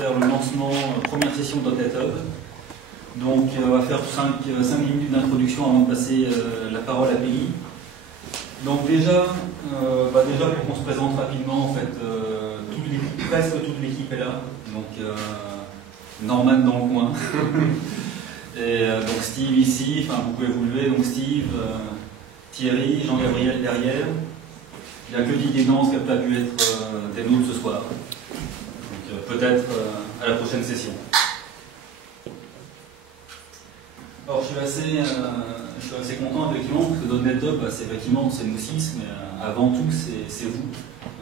Faire le lancement, première session de .NET Hub. Donc on va faire 5 minutes d'introduction avant de passer la parole à Peggy. Donc déjà pour qu'on se présente rapidement, en fait, presque toute l'équipe est là. Donc Norman dans le coin. Et donc Steve ici, enfin vous pouvez vous lever, donc Steve, Thierry, Jean-Gabriel derrière. Il n'y a que Didier Nance qui n'a pas pu être des nôtres ce soir. Peut-être à la prochaine session. Alors je suis assez content effectivement parce que .NET Hub, c'est nous 6, mais avant tout c'est vous.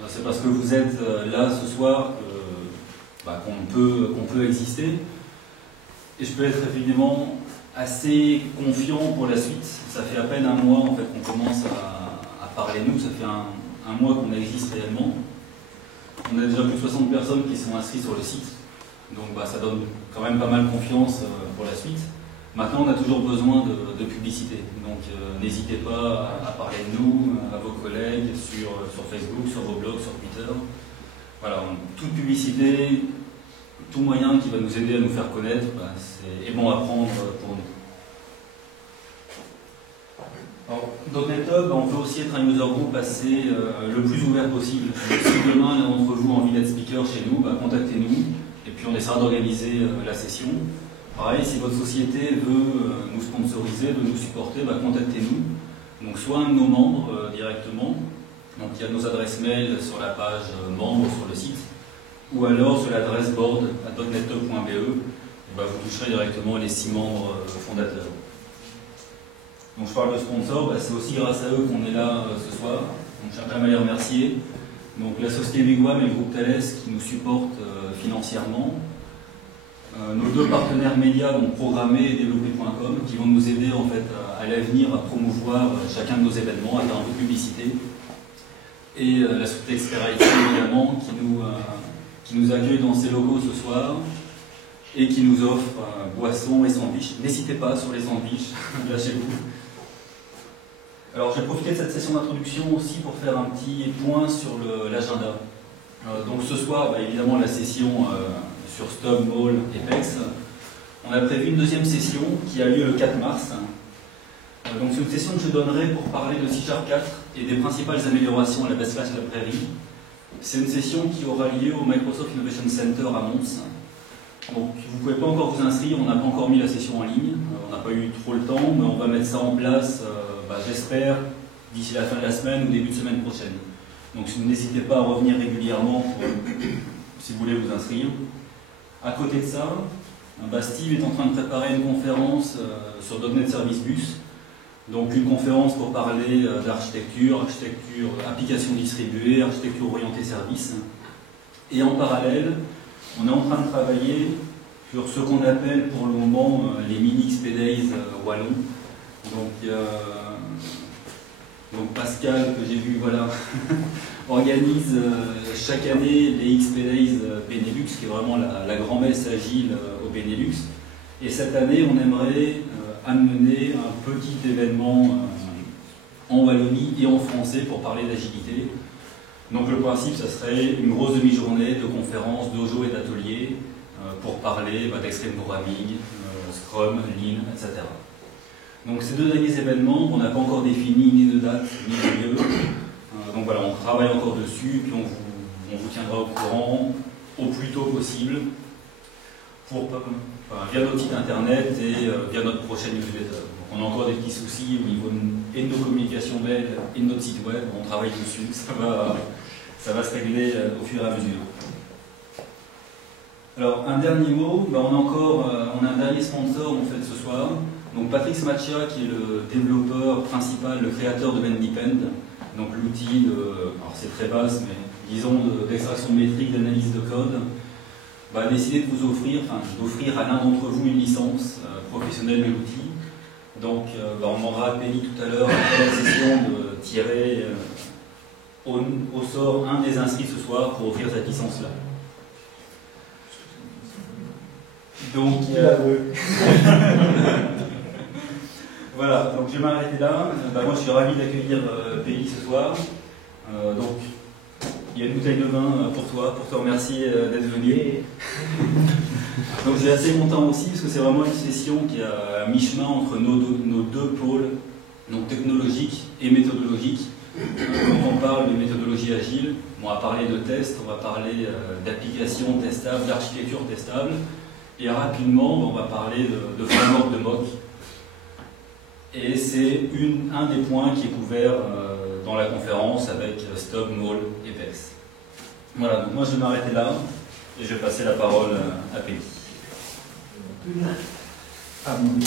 C'est parce que vous êtes là ce soir qu'on peut exister. Et je peux être évidemment assez confiant pour la suite. Ça fait à peine un mois en fait qu'on commence à parler nous, ça fait un mois qu'on existe réellement. On a déjà plus de 60 personnes qui sont inscrites sur le site, donc ça donne quand même pas mal confiance pour la suite. Maintenant, on a toujours besoin de publicité, donc n'hésitez pas à parler de nous, à vos collègues sur Facebook, sur vos blogs, sur Twitter. Voilà, toute publicité, tout moyen qui va nous aider à nous faire connaître est bon à prendre pour nous. Alors, .NET Hub, on veut aussi être un user group assez le plus ouvert possible. Si demain l'un d'entre vous a envie d'être speaker chez nous, contactez-nous et puis on essaiera d'organiser la session. Pareil, si votre société veut nous sponsoriser, veut nous supporter, contactez-nous. Donc soit un de nos membres directement, donc il y a nos adresses mail sur la page membres sur le site, ou alors sur l'adresse board à .nethub.be, vous toucherez directement les 6 membres fondateurs. Donc je parle de sponsors, c'est aussi grâce à eux qu'on est là ce soir. Donc je tiens quand même à les remercier. Donc la société Wigwam et le groupe Thales qui nous supportent financièrement. Nos 2 partenaires médias, donc Programmer et Développer.com, qui vont nous aider en fait à l'avenir à promouvoir chacun de nos événements, à faire un peu de publicité. Et la société Expert IT évidemment qui nous accueille dans ses locaux ce soir et qui nous offre boissons et sandwichs. N'hésitez pas sur les sandwichs, lâchez-vous. Alors je vais profiter de cette session d'introduction aussi pour faire un petit point sur l'agenda. Donc ce soir, évidemment la session sur Stub, Mall, Apex. On a prévu une deuxième session qui a lieu le 4 mars. Donc c'est une session que je donnerai pour parler de C# 4 et des principales améliorations à la base class library. C'est une session qui aura lieu au Microsoft Innovation Center à Mons. Donc vous ne pouvez pas encore vous inscrire, on n'a pas encore mis la session en ligne, on n'a pas eu trop le temps, mais on va mettre ça en place, j'espère, d'ici la fin de la semaine ou début de semaine prochaine. Donc n'hésitez pas à revenir régulièrement si vous voulez vous inscrire. À côté de ça, Steve est en train de préparer une conférence sur .NET Service Bus. Donc une conférence pour parler d'architecture, applications distribuées, architecture orientée service. Et en parallèle, on est en train de travailler sur ce qu'on appelle pour le moment les mini XP Days wallons. Donc Pascal, que j'ai vu, organise chaque année les XP Days Benelux, qui est vraiment la grand-messe agile au Benelux. Et cette année, on aimerait amener un petit événement en Wallonie et en français pour parler d'agilité. Donc le principe, ça serait une grosse demi-journée de conférences, dojo et d'ateliers pour parler d'extreme programming, Scrum, Lean, etc. Donc ces 2 derniers événements, on n'a pas encore défini ni de date ni de lieu. Donc voilà, on travaille encore dessus, puis on vous tiendra au courant au plus tôt possible via notre site internet et via notre prochaine newsletter. Donc on a encore des petits soucis au niveau de nos communications mail et de notre site web, on travaille dessus, ça va se régler au fur et à mesure. Alors un dernier mot, on a un dernier sponsor en fait ce soir. Donc Patrick Smaccia qui est le développeur principal, le créateur de Mendipend, donc l'outil alors c'est très vaste, mais disons d'extraction métrique, d'analyse de code, a décidé de vous d'offrir à l'un d'entre vous une licence professionnelle de l'outil. Donc on demandera à Penny tout à l'heure après la session de tirer au sort un des inscrits ce soir pour offrir cette licence-là. Donc voilà, donc je vais m'arrêter là. Moi je suis ravi d'accueillir Penny ce soir. Donc il y a une bouteille de vin pour toi, pour te remercier d'être venu. Donc j'ai assez content aussi, parce que c'est vraiment une session qui est à mi-chemin entre nos deux pôles, donc technologiques et méthodologiques. Quand on parle de méthodologie agile, on va parler de tests, on va parler d'applications testables, d'architecture testable, et rapidement on va parler de framework de mock. Et c'est un des points qui est couvert dans la conférence avec Stock, Maul et PES. Voilà, donc moi je vais m'arrêter là et je vais passer la parole à Peggy. Ah, bon.